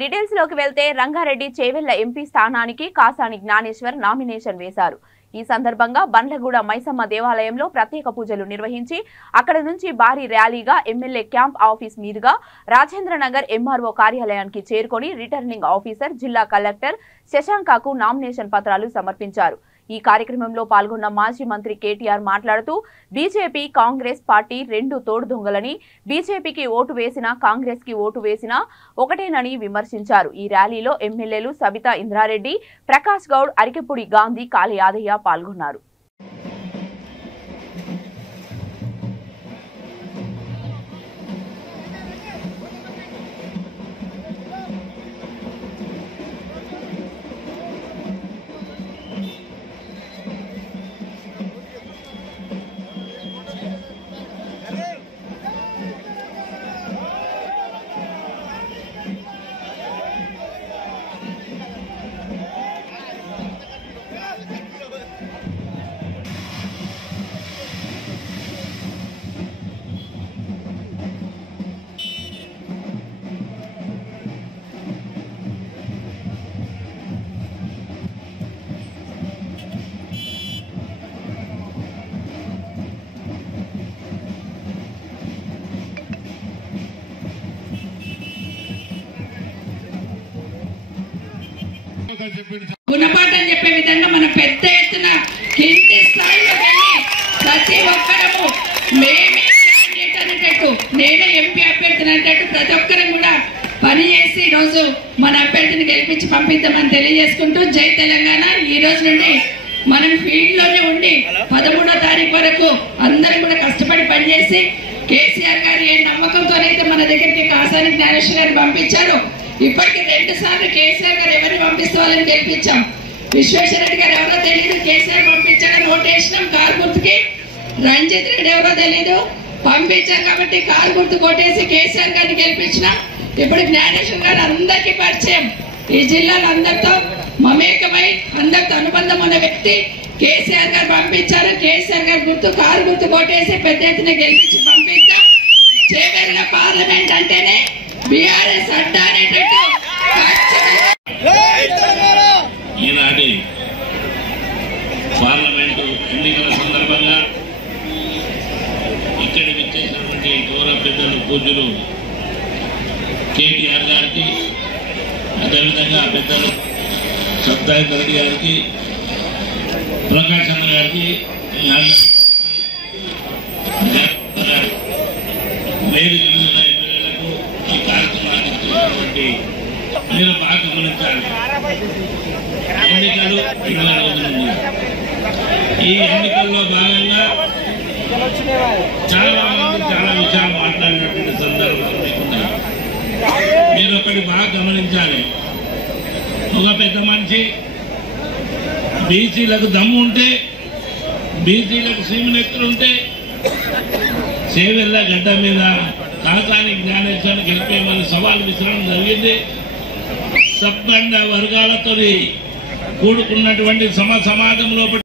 Details లోకి వెళ్తే Rangareddy Chevella MP స్థానానికి కాసాని జ్ఞానేశ్వర్ నామినేషన్ వేశారు. ఈ సందర్భంగా బండ్లగూడ మైసమ్మ దేవాలయంలో ప్రత్యేక పూజలు నిర్వహించి అక్కడ నుంచి భారీ ర్యాలీగా ఎమ్మెల్యే క్యాంప్ ఆఫీస్ మీదుగా రాజేంద్రనగర్ ఎంఆర్ఓ కార్యాలయానికి చేరుకొని రిటర్నింగ్ ఆఫీసర్ జిల్లా కలెక్టర్ శశాంకకు నామినేషన్ పత్రాలు సమర్పించారు. ఈ కార్యక్రమంలో పాల్గొన్న మాజీ మంత్రి కేటీఆర్ మాట్లాడుతూ బీజేపీ కాంగ్రెస్ పార్టీ రెండు తోడు దొంగలని, బీజేపీకి ఓటు వేసినా కాంగ్రెస్ కి ఓటు వేసినా ఒకటేనని విమర్శించారు. ఈ ర్యాలీలో ఎమ్మెల్యేలు సబితా ఇంద్రారెడ్డి, ప్రకాష్ గౌడ్, అరికెపుడి గాంధీ, కాళీ యాదయ్య పాల్గొన్నారు. గుణపాఠం చెప్పే విధంగా మన పెద్ద ఎత్తున కింది స్థాయిలో వెళ్ళి ప్రతి ఒక్కరము మేమే క్యాండిడేట్ అనేటట్టు, నేనే ఎంపీ అభ్యర్థిని అనేటట్టు ప్రతి ఒక్కరం కూడా పనిచేసి ఈ రోజు మన అభ్యర్థిని గెలిపించి పంపిద్దామని తెలియజేసుకుంటూ జై తెలంగాణ. ఈ రోజు నుండి మనం ఫీల్డ్ లోనే ఉండి 13వ తారీఖు వరకు అందరం కూడా కష్టపడి పనిచేసి కేసీఆర్ గారు ఏ నమ్మకంతోనైతే మన దగ్గరికి కాసాని జ్ఞానేశ్వర్ గారిని పంపించారు. ఇప్పటికి 2 సార్లు కేసీఆర్ గారు ఎవరిని పంపిస్తే వాళ్ళని గెలిపించాం. విశ్వేశ్వర రెడ్డి గారు ఎవరో తెలియదు, కేసీఆర్ పంపించాడని ఓటేసినాం. కారు గుర్తుకి రంజిత్ రెడ్డి ఎవరో తెలీదు, పంపించాం కాబట్టి కారు గుర్తు కొట్టేసి కేసీఆర్ గారిని గెలిపించినాం. ఇప్పుడు జ్ఞానేశ్వర్ గారు అందరికీ పరిచయం, ఈ జిల్లాలో అందరితో మమేకమై అందరితో అనుబంధం ఉన్న వ్యక్తి. కేసీఆర్ గారు పంపించారు, కేసీఆర్ గారి గుర్తు కారు గుర్తు కొట్టేసి పెద్ద ఎత్తున గెలిపించి పంపిద్దాం. చేవెళ్ల పార్లమెంట్ అంటేనే బీఆర్ఎస్ అడ్డా అనేటట్టు ఈనాటి పార్లమెంటు ఎన్నికల సందర్భంగా ఇక్కడికి వచ్చేసినటువంటి గౌరవ పెద్దలు పూజ్యులు కేటీఆర్ గారికి, అదేవిధంగా పెద్దలు సబితా ఇంద్రారెడ్డి గారికి, ప్రకాష్ అన్న గారికి, ఈ కార్యక్రమాన్ని చూసినటువంటి మీరు బాగా గమనించాలి. ఎన్నికలు 20 రోజులు ఉన్నాయి. ఈ ఎన్నికల్లో భాగంగా చాలా మంది చాలా విషయాలు మాట్లాడినటువంటి సందర్భాలు ఉన్నాయి. మీరు ఒకటి బాగా గమనించాలి. ఒక పెద్ద మనిషి బీసీలకు దమ్ము ఉంటే, బీసీలకు సీమనెత్తులుంటే చేవెళ్ల గడ్డ మీద కాసాని జ్ఞానేశ్వర్ గెలిపేమని సవాల్ విసరడం జరిగింది. సబ్బండ వర్గాలతో కూడుకున్నటువంటి సమాజంలో